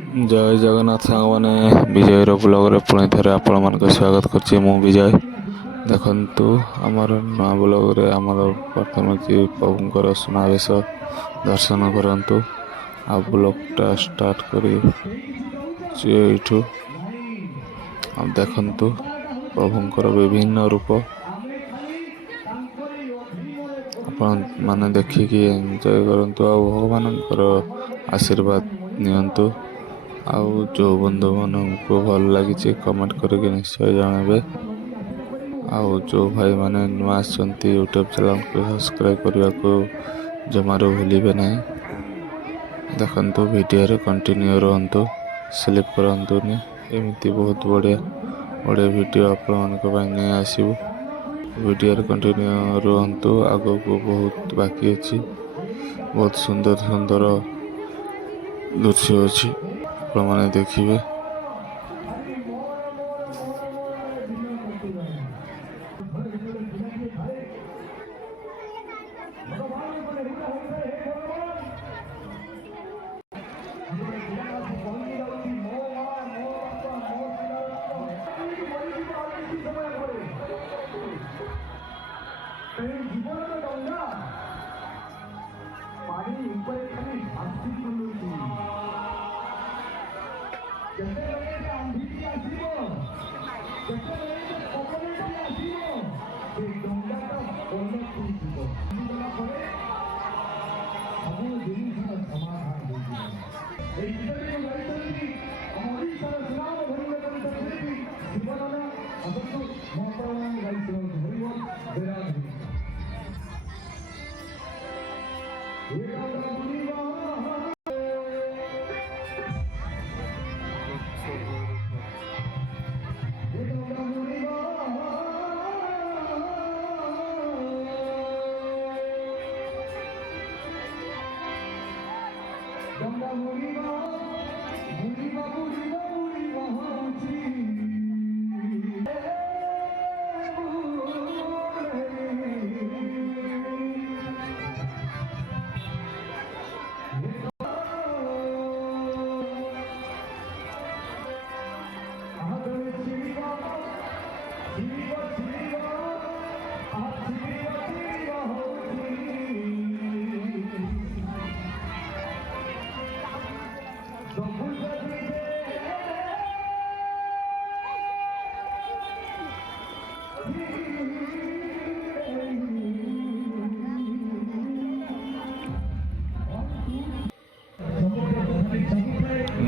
जय जगन्नाथ सांग मैंने विजयर ब्लॉग पुणी थे आपण मान स्वागत कर विजय देखु आमर नवा ब्लॉग आमर प्रथम प्रभुंर सुनावेश दर्शन करतु आ ब्लॉगटा स्टार्ट कर देखु प्रभुंर विभिन्न रूप आपण माने देखिकी एंजॉय करंतु आ भगवान आशीर्वाद नियंतु आउ जो बंधु मान को भल लगी कमेंट करके निश्चय जानवे आउ जो भाई माने नुआ आसंती यूट्यूब चैनल को सब्सक्राइब करने को जमारो भूलिबे नहीं देखंतु वीडियो रे कंटिन्यू रहंतु स्लिप करंतुनी एमती बहुत बढ़िया बढ़िया वीडियो आप नहीं आसबू वीडियो रे कंटिन्यू रहंतु आगो को बहुत बाकी अच्छी बहुत सुंदर सुंदर दृश्य अच्छी आपने देखिए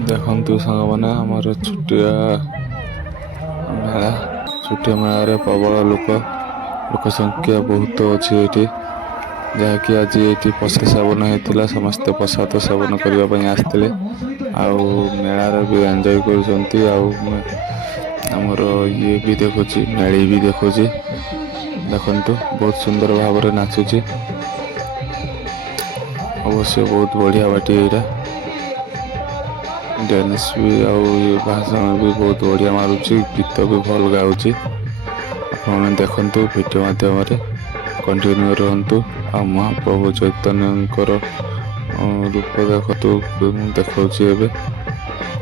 देखु सांग मैंने आमर छुटिया मेला प्रबल लोक संख्या बहुत अच्छी ये जहाँकि आज ये प्रसाद सेवन होता समस्ते प्रसाद सेवन करने आसते आउ मेलार भी एंजॉय कर ये भी देखुची मेली भी देखुची देखु बहुत सुंदर भाव में नाचुची अवश्य बहुत बढ़िया बाटी यहाँ डांस भी आउ भाषण भी बहुत बढ़िया मारुची गीत भी भल गाँची आपने देखु वीडियो माध्यम कंटिन्यू रहंतु आ महाप्रभु चैतन्य रूप देखा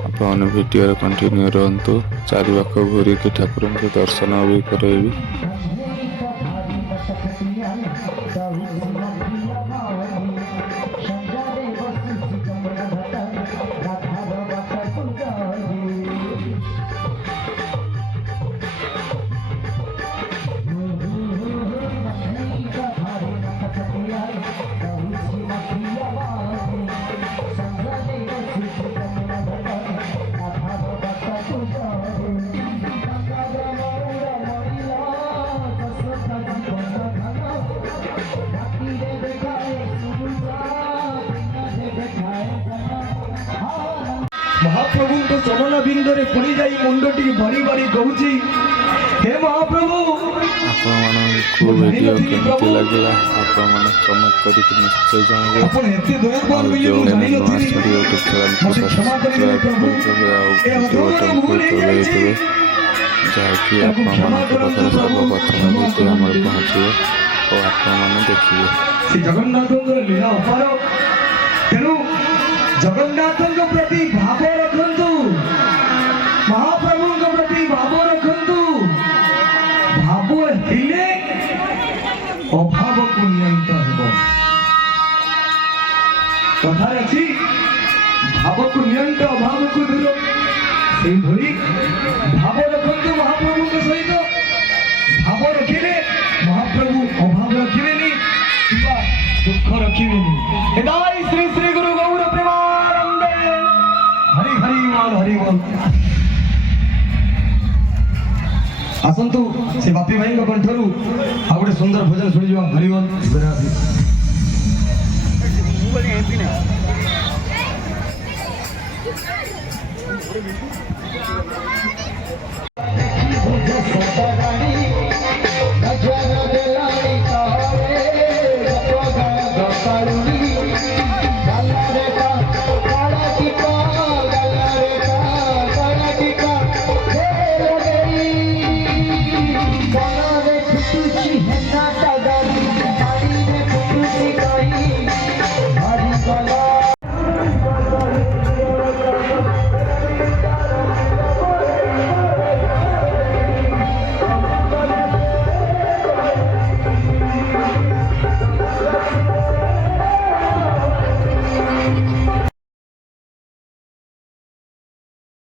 आपने वीडियो कंटिन्यू रहंतु चारिपाख घूरिकी ठाकुर के दर्शन भी करेबी महाप्रभु तो चरण बिंदुरे पड़ी जाई मुंडटी भरी भरी कहूची हे महाप्रभु आपको वीडियो केमती लगला आपण माने कमेंट करके निश्चय जानबे आपण एते दया पाल जो नवा स्टूडियो यूट्यूब चैनल को सब्सक्राइब करके आ वीडियो बटन को दबाइबे जहाँकि आपण मानक पाखरे सर्वप्रथम वीडियो हमर पहुंचिबो और आपण माने देखिबे श्री जगन्नाथ लीला अपार तेणु जगन्नाथ प्रति भाव रख ଅଭାବକୁ ନିଅଣ୍ଟ ଅଭାବକୁ ଦୂର ସେଇଭଳି ଭାବ ରଖନ୍ତୁ ମହାପ୍ରଭୁଙ୍କ ସହିତ। ଭାବ ରଖିଲେ ମହାପ୍ରଭୁ ଅଭାବ ରଖିବେନି କିମ୍ବା ଦୁଃଖ ରଖିବେନି। ଏଦାଇ ଶ୍ରୀ ଶ୍ରୀ ଗୁରୁ ଗୌର ପ୍ରେମାନନ୍ଦେ ହରି ହରି ବୋଲ ହରି ବୋଲ। ଆସନ୍ତୁ ସେ ବାପି ଭାଇଙ୍କ କଣ୍ଠରୁ ଆଉ ଗୋଟେ ସୁନ୍ଦର ଭଜନ ଶୁଣିଯିବା। ହରି ବୋଲ ଶୁଭରାତ୍ରି।